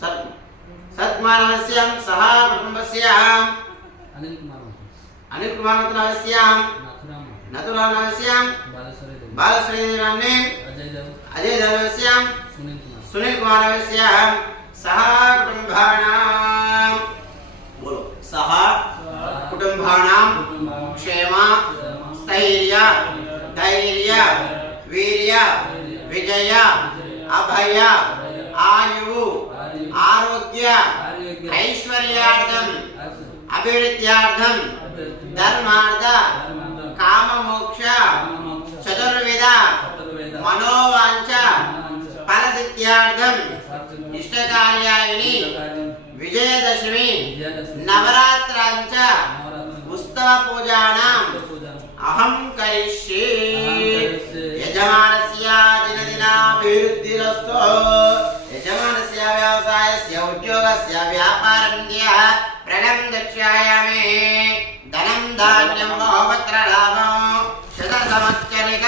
सत्मानस्यां सह कुटुंबस्यां अनिल कुमार मतनस्यां नथुरामस्यां बालश्री नामने अजय देवस्यां सुनील कुमारस्यां सह कुटुंबानां बोलो सह कुटुंबानां क्षेम स्थैर्य धैर्य वीर्य विजय अभय आयु आरोग्य ऐश्वर्यार्थम अभिवृद्ध्यार्थम धर्मार्थ काम मोक्ष चतुर्विध मनोवांछ फलसिद्ध्यार्थम इष्टकार्यायिनी विजयदशमी नवरात्रांच उत्सव पूजानां अहं करिष्ये यजमानस्य दिनदिनाभिवृद्धिरस्तु यजमानस्य व्यवसायस्य उद्योगस्य व्यापारस्य प्रणं दक्षायामि धनं धान्यं बहुत्र लाभं